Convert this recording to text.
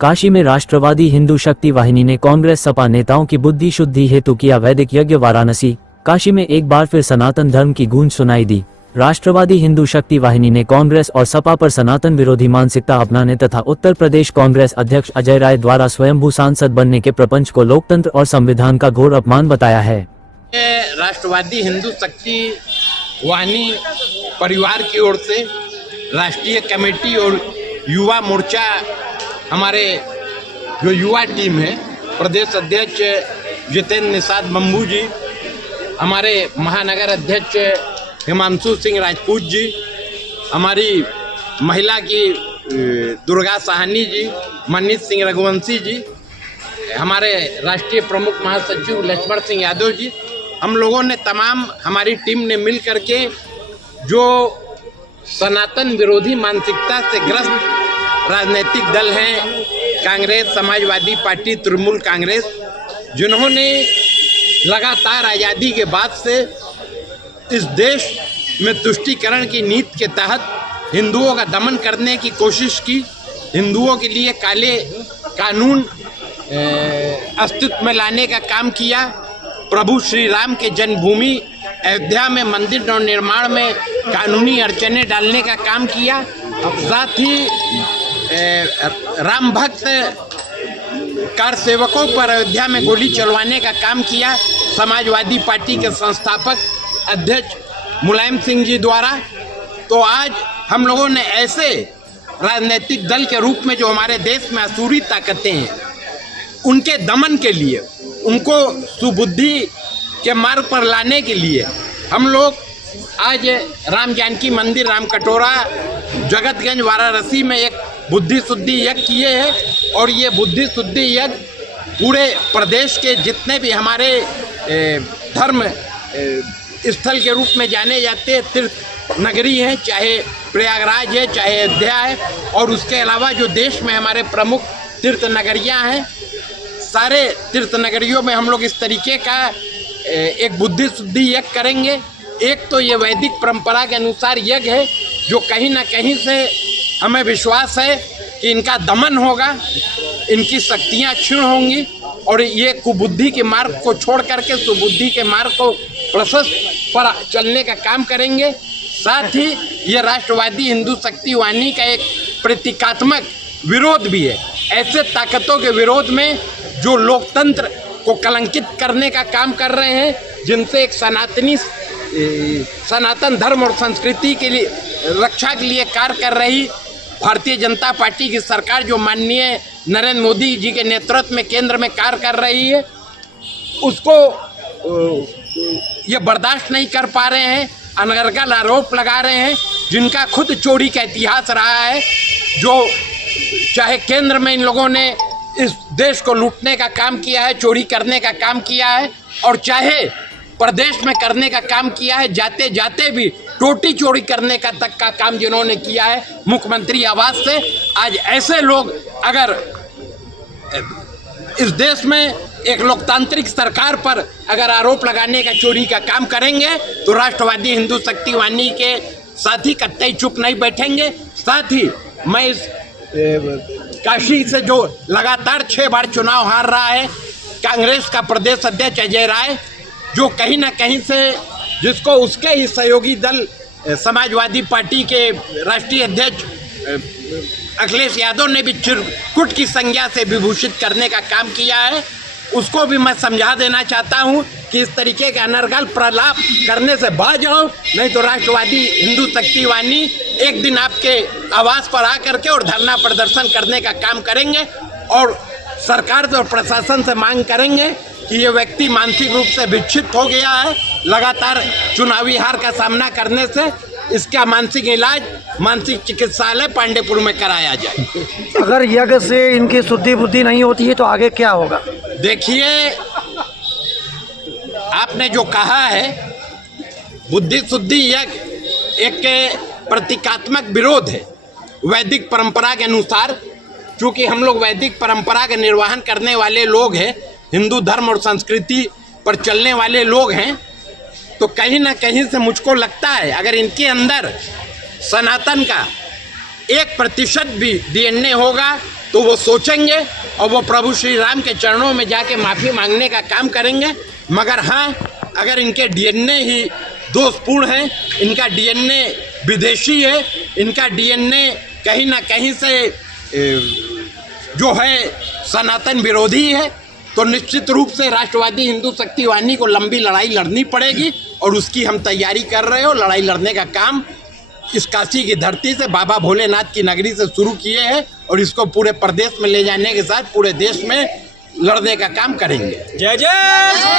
काशी में राष्ट्रवादी हिंदू शक्ति वाहिनी ने कांग्रेस सपा नेताओं की बुद्धि शुद्धि हेतु किया वैदिक यज्ञ। वाराणसी काशी में एक बार फिर सनातन धर्म की गूंज सुनाई दी। राष्ट्रवादी हिंदू शक्ति वाहिनी ने कांग्रेस और सपा पर सनातन विरोधी मानसिकता अपनाने तथा उत्तर प्रदेश कांग्रेस अध्यक्ष अजय राय द्वारा स्वयंभू सांसद बनने के प्रपंच को लोकतंत्र और संविधान का घोर अपमान बताया है। राष्ट्रवादी हिंदू शक्ति वाहिनी परिवार की ओर से राष्ट्रीय कमेटी और युवा मोर्चा, हमारे जो युवा टीम है, प्रदेश अध्यक्ष जितेंद्र निषाद बम्बू जी, हमारे महानगर अध्यक्ष हिमांशु सिंह राजपूत जी, हमारी महिला की दुर्गा साहनी जी, मनीष सिंह रघुवंशी जी, हमारे राष्ट्रीय प्रमुख महासचिव लक्ष्मण सिंह यादव जी, हम लोगों ने तमाम हमारी टीम ने मिल करके जो सनातन विरोधी मानसिकता से ग्रस्त राजनीतिक दल हैं, कांग्रेस, समाजवादी पार्टी, तृणमूल कांग्रेस, जिन्होंने लगातार आज़ादी के बाद से इस देश में तुष्टीकरण की नीति के तहत हिंदुओं का दमन करने की कोशिश की, हिंदुओं के लिए काले कानून अस्तित्व में लाने का काम किया, प्रभु श्री राम के जन्मभूमि अयोध्या में मंदिर नवनिर्माण में कानूनी अड़चने डालने का काम किया, साथ ही राम भक्त कार सेवकों पर अयोध्या में गोली चलवाने का काम किया समाजवादी पार्टी के संस्थापक अध्यक्ष मुलायम सिंह जी द्वारा। तो आज हम लोगों ने ऐसे राजनीतिक दल के रूप में जो हमारे देश में असुरी ताकतें हैं, उनके दमन के लिए, उनको सुबुद्धि के मार्ग पर लाने के लिए हम लोग आज राम जानकी मंदिर, राम कटोरा, जगतगंज, वाराणसी में एक बुद्धि शुद्धि यज्ञ किए हैं। और ये बुद्धि शुद्धि यज्ञ पूरे प्रदेश के जितने भी हमारे धर्म स्थल के रूप में जाने जाते तीर्थ नगरी हैं, चाहे प्रयागराज है, चाहे अयोध्या है, और उसके अलावा जो देश में हमारे प्रमुख तीर्थ नगरियाँ हैं, सारे तीर्थ नगरियों में हम लोग इस तरीके का एक बुद्धि शुद्धि यज्ञ करेंगे। एक तो ये वैदिक परंपरा के अनुसार यज्ञ है, जो कहीं ना कहीं से हमें विश्वास है कि इनका दमन होगा, इनकी शक्तियाँ क्षीण होंगी और ये कुबुद्धि के मार्ग को छोड़ करके सुबुद्धि के मार्ग को प्रशस्त पर चलने का काम करेंगे। साथ ही ये राष्ट्रवादी हिंदू शक्ति वाहिनी का एक प्रतीकात्मक विरोध भी है, ऐसे ताकतों के विरोध में जो लोकतंत्र को कलंकित करने का काम कर रहे हैं, जिनसे एक सनातन धर्म और संस्कृति के लिए रक्षा के लिए कार्य कर रही भारतीय जनता पार्टी की सरकार, जो माननीय नरेंद्र मोदी जी के नेतृत्व में केंद्र में कार्य कर रही है, उसको ये बर्दाश्त नहीं कर पा रहे हैं। अनर्गल आरोप लगा रहे हैं, जिनका खुद चोरी का इतिहास रहा है, जो चाहे केंद्र में इन लोगों ने इस देश को लूटने का काम किया है, चोरी करने का काम किया है, और चाहे प्रदेश में करने का काम किया है, जाते जाते भी टोटी चोरी करने का तक का काम जिन्होंने किया है मुख्यमंत्री आवास से। आज ऐसे लोग अगर इस देश में एक लोकतांत्रिक सरकार पर अगर आरोप लगाने का, चोरी का काम करेंगे, तो राष्ट्रवादी हिंदू शक्ति वाहिनी के साथी कतई चुप नहीं बैठेंगे। साथ ही मैं इस काशी से जो लगातार 6 बार चुनाव हार रहा है कांग्रेस का प्रदेश अध्यक्ष अजय राय, जो कहीं ना कहीं से जिसको उसके ही सहयोगी दल समाजवादी पार्टी के राष्ट्रीय अध्यक्ष अखिलेश यादव ने भी चिरकुट की संज्ञा से विभूषित करने का काम किया है, उसको भी मैं समझा देना चाहता हूं कि इस तरीके के अनर्गल प्रलाप करने से बाज जाओ, नहीं तो राष्ट्रवादी हिंदू शक्ति वाहिनी एक दिन आपके आवास पर आकर के और धरना प्रदर्शन करने का काम करेंगे और सरकार से और प्रशासन से मांग करेंगे कि ये व्यक्ति मानसिक रूप से विक्षिप्त हो गया है, लगातार चुनावी हार का सामना करने से, इसका मानसिक इलाज मानसिक चिकित्सालय पांडेपुर में कराया जाए। अगर यज्ञ से इनकी शुद्धि बुद्धि नहीं होती है तो आगे क्या होगा? देखिए, आपने जो कहा है बुद्धि शुद्धि यज्ञ एक प्रतीकात्मक विरोध है वैदिक परंपरा के अनुसार। चूँकि हम लोग वैदिक परंपरा का निर्वहन करने वाले लोग हैं, हिंदू धर्म और संस्कृति पर चलने वाले लोग हैं, तो कहीं ना कहीं से मुझको लगता है अगर इनके अंदर सनातन का 1% भी DNA होगा तो वो सोचेंगे और वो प्रभु श्री राम के चरणों में जाके माफ़ी मांगने का काम करेंगे। मगर हाँ, अगर इनके डीएनए ही दोषपूर्ण है, इनका डीएनए विदेशी है, इनका डीएनए कहीं ना कहीं से जो है सनातन विरोधी है, तो निश्चित रूप से राष्ट्रवादी हिंदू शक्ति वाहिनी को लंबी लड़ाई लड़नी पड़ेगी और उसकी हम तैयारी कर रहे हो। लड़ाई लड़ने का काम इस काशी की धरती से, बाबा भोलेनाथ की नगरी से शुरू किए हैं और इसको पूरे प्रदेश में ले जाने के साथ पूरे देश में लड़ने का काम करेंगे। जय जय।